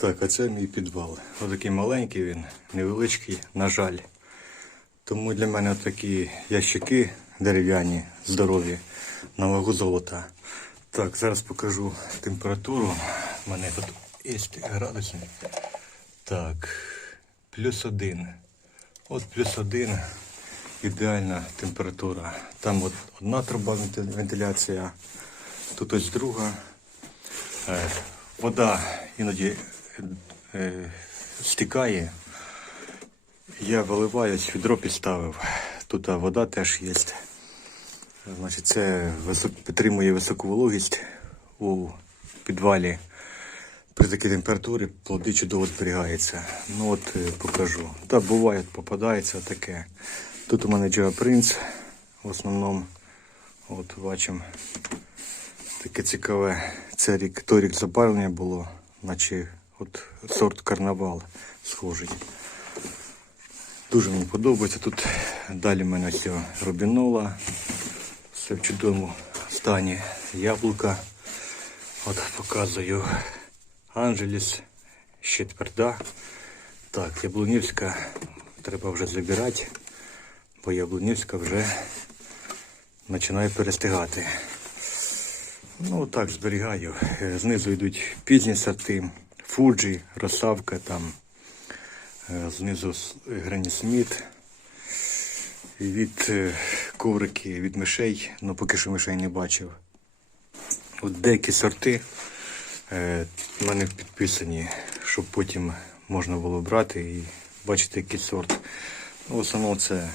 Так, а це мій підвал. Отакий маленький він, невеличкий, на жаль. Тому для мене такі ящики дерев'яні, здорові, на вагу золота. Так, зараз покажу температуру. У мене тут є градусник. Так, плюс один. От плюс один. Ідеальна температура. Там от одна труба вентиляція, тут ось друга. Е, Вода іноді е, стікає. Я виливаю, відро підставив. Тут вода теж є. Значить, це висок, підтримує високу вологість у підвалі. При такій температурі плоди чудово зберігаються. Ну от е, покажу. Так, буває, попадається таке. Тут у мене Джеа Принц в основному. От бачимо. Таке цікаве. Це рік, той рік запалення було, наче от сорт карнавал схожий. Дуже мені подобається. Тут далі в мене все робінола. Все в чудовому стані. Яблука. От показую. Анджеліс. Ще тверда. Так, Яблунівська треба вже забирати, бо Яблунівська вже починає перестигати. Ну, так зберігаю. Знизу йдуть пізні сорти, Фуджі, Росавка, там е, знизу Гренні Сміт. Від е, коврики від мишей, ну поки що мишей не бачив. От деякі сорти е, в мене підписані, щоб потім можна було брати і бачити, який сорт. Ну, в основному це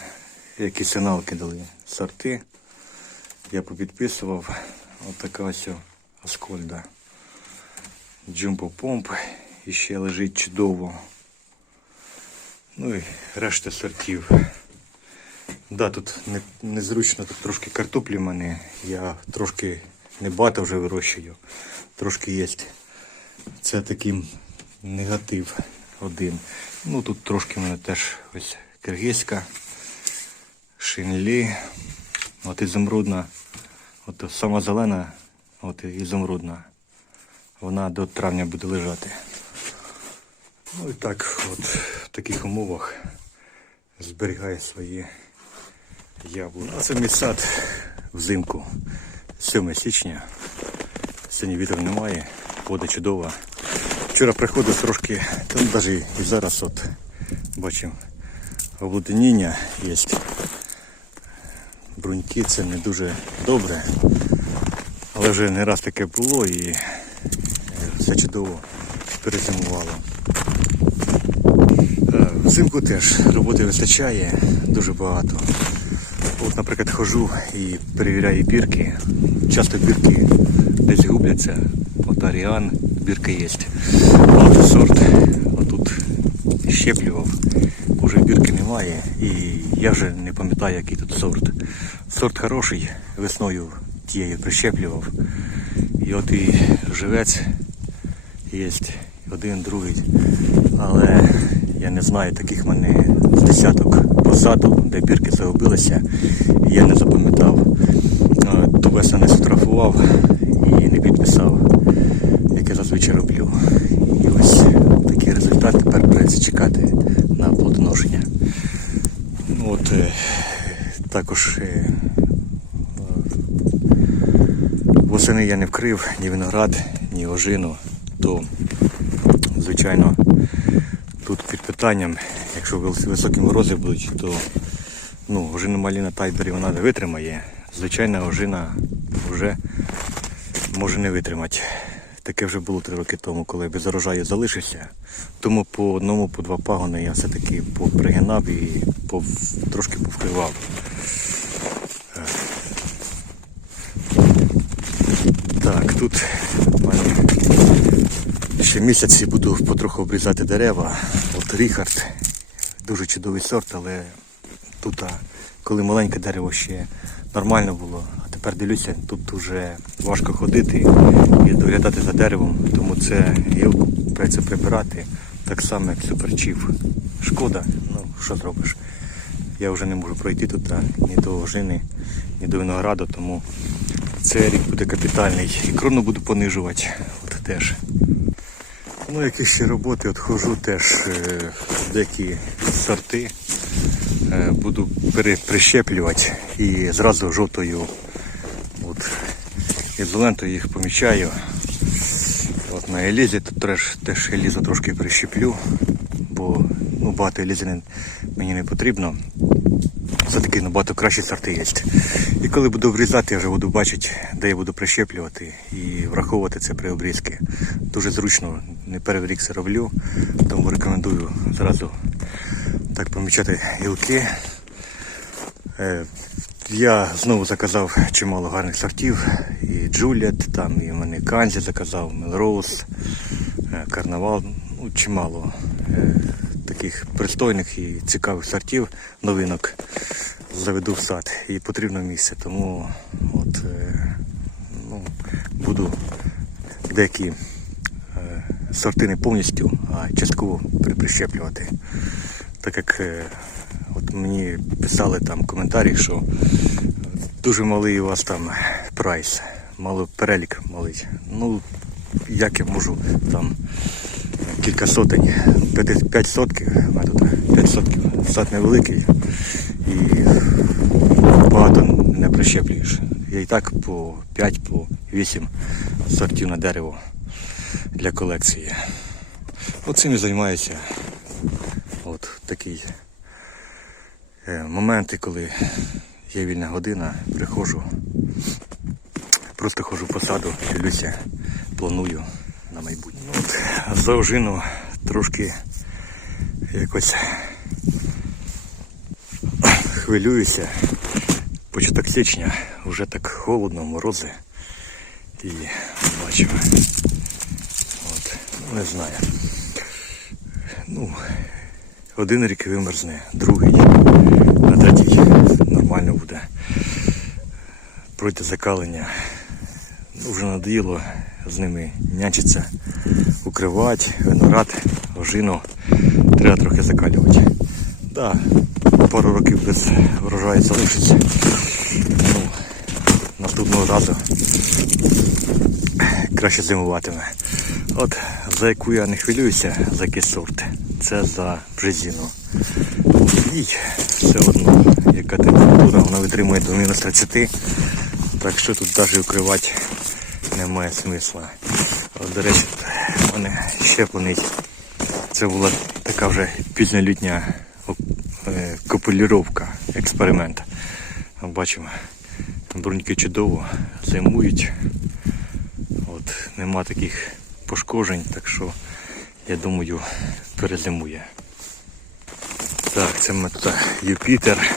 якісь аналки дали сорти. Я попідписував. От така ось Аскольда. Джумбо помп. І ще лежить чудово. Ну і решта сортів. Да, тут не, незручно, тут трошки картоплі в мене. Я трошки не бата вже вирощую. Трошки є. Це такий негатив один. Ну тут трошки в мене теж ось киргизька, шинлі, от ізумрудна. От сама зелена, от ізумрудна. Вона до травня буде лежати. Ну і так, от в таких умовах зберігає свої яблуки. Це мій сад взимку, 7 січня. Сьогодні вітру немає, вода чудова. Вчора приходив трошки, та ну, навіть і зараз от бачимо облуденіння є. Бруньки це не дуже добре. Але вже не раз таке було і чудово перезимувало. Е, Взимку теж роботи вистачає дуже багато. От, наприклад, хожу і перевіряю бірки. Часто бірки десь губляться. От Аріан, бірка є. От сорт отут щеплював, уже бірки немає. І я вже не пам'ятаю, який тут сорт. Сорт хороший, весною тією прищеплював. І от і живець є один, другий. Але я не знаю, таких в мене з десяток посадок, де бірки загубилися. Я не запам'ятав. Е, Ту весну не сфотографував і не підписав, як я зазвичай роблю. І ось такий результат тепер придеться чекати на плодоношення. Ну, от, е, також е, Восени я не вкрив ні виноград, ні ожину, то звичайно тут під питанням, якщо вис- високі морози будуть, то ну, ожина маліна тайбері вона не витримає. Звичайна ожина вже може не витримати. Таке вже було три роки тому, коли без урожаю залишився. Тому по одному, по два пагони я все-таки попригинав і пов- трошки повкривав. Так, тут в мене ще місяці буду потроху обрізати дерева. От Ріхард, дуже чудовий сорт, але тут, коли маленьке дерево ще нормально було, а тепер дивлюся, тут вже важко ходити і доглядати за деревом, тому це гілку придеться прибирати так само, як суперчів. Шкода, ну що зробиш. Я вже не можу пройти тут ні до ожини, ні до винограду, тому цей рік буде капітальний. І крону буду понижувати. От теж. Ну, які ще роботи, от хожу теж е, деякі сорти. Е, буду прищеплювати і зразу жовтою от, ізолентою їх помічаю. От на елізі тут теж, теж елізу трошки прищеплю, бо ну, багато елізи мені не потрібно. Все-таки набагато кращі сорти є. І коли буду обрізати, я вже буду бачити, де я буду прищеплювати і враховувати це при обрізці. Дуже зручно, не перший рік це роблю, тому рекомендую зразу так помічати гілки. Е, Я знову заказав чимало гарних сортів. І Джуліет, там і мене Канзі заказав, Мелроуз, е, Карнавал. Ну, чимало е, таких пристойних і цікавих сортів, новинок заведу в сад. І потрібно місце. Тому от, е, ну, буду деякі е, сорти не повністю, а частково при- прищеплювати. Так як е, от мені писали там коментарі, що дуже малий у вас там прайс, мало перелік малий. Ну, як я можу там кілька сотень, 5, 5 сотків, мене тут 5 сотків, сад невеликий і багато не прищеплюєш. Я і так по 5, по 8 сортів на дерево для колекції. Оцим і займаюся. От такий е, моменти, коли є вільна година, приходжу, просто ходжу по саду, дивлюся, планую на майбутнє. Ну, от, трошки якось хвилююся. Початок січня, вже так холодно, морози. І бачимо. От, не знаю. Ну, один рік вимерзне, другий, на третій нормально буде. Пройти закалення. Ну, вже надоїло з ними нянчитися, укривати, виноград, ожину. Треба трохи закалювати. Да, пару років без врожаю залишиться. Ну, наступного разу краще зимуватиме. От за яку я не хвилююся, за який сорт, це за бжезіну. І все одно, яка температура, вона витримує до мінус 30, так що тут навіть укривати немає смисла. От, до речі, мене щеплений. Це була така вже пізньолітня оп- е, копуліровка, експеримент. Бачимо, бруньки чудово зимують. От, нема таких пошкоджень, так що я думаю перезимує. Так, це тут Юпітер.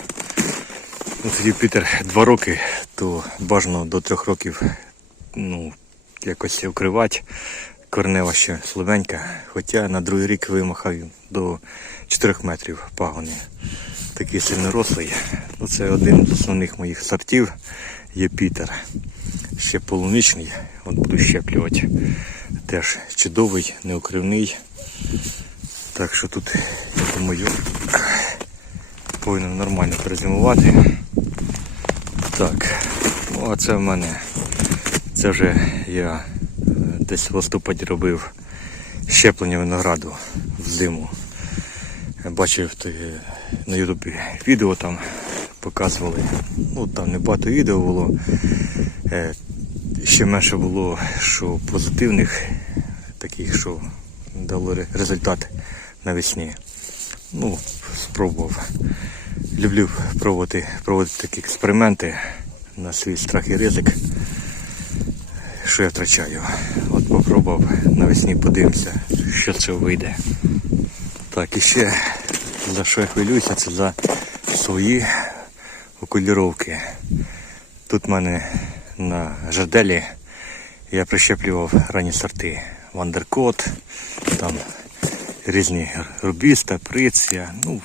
От Юпітер 2 роки, то бажано до 3 років ну, якось укривати. Корнева ще слабенька, хоча на другий рік вимахав до 4 метрів пагони. Такий сильнорослий. Ну, це один з основних моїх сортів Юпітер. Ще полуничний, от буду щеплювати. Теж чудовий, неукривний. Так що тут, я думаю, повинен нормально перезимувати. Так, ну це в мене, це вже я е, десь в листопаді робив щеплення винограду в зиму. Бачив на ютубі відео там показували. Ну там не багато відео було. Е, Ще менше було, що позитивних, таких, що дало результат навесні. Ну, спробував. Люблю пробувати, проводити такі експерименти на свій страх і ризик. Що я втрачаю. От попробував навесні подивимося, що це вийде. Так, і ще за що я хвилююся, це за свої окуліровки. Тут в мене на жарделі я прищеплював ранні сорти. Вандеркот, там різні рубіста, приція, ну,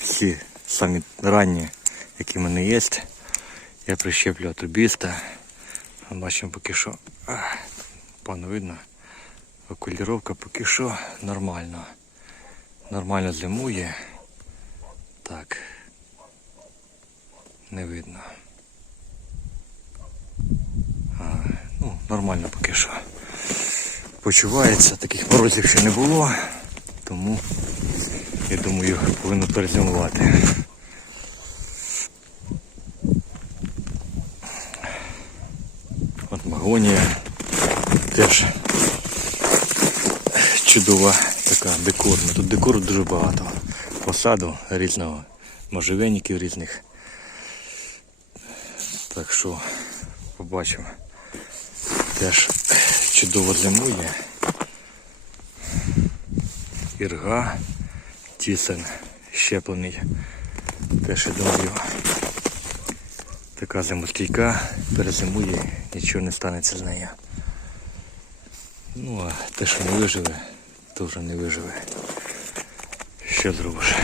всі самі ранні, які в мене є. Я прищеплював рубіста. Бачимо поки що. Пану видно. Окуліровка поки що нормально. Нормально зимує. Так. Не видно. А, ну, нормально поки що. почувається. Таких морозів ще не було, тому я думаю, повинно перезимувати. От магонія теж чудова така декорна. Тут декору дуже багато. Посаду різного, можжевельників різних. Так що побачимо. Теж чудово зимує. Ірга, тісен щеплений. Теж я думаю. Така зимостійка, перезимує, нічого не станеться з нею. Ну а те, що не виживе, то вже не виживе. Що зробиш?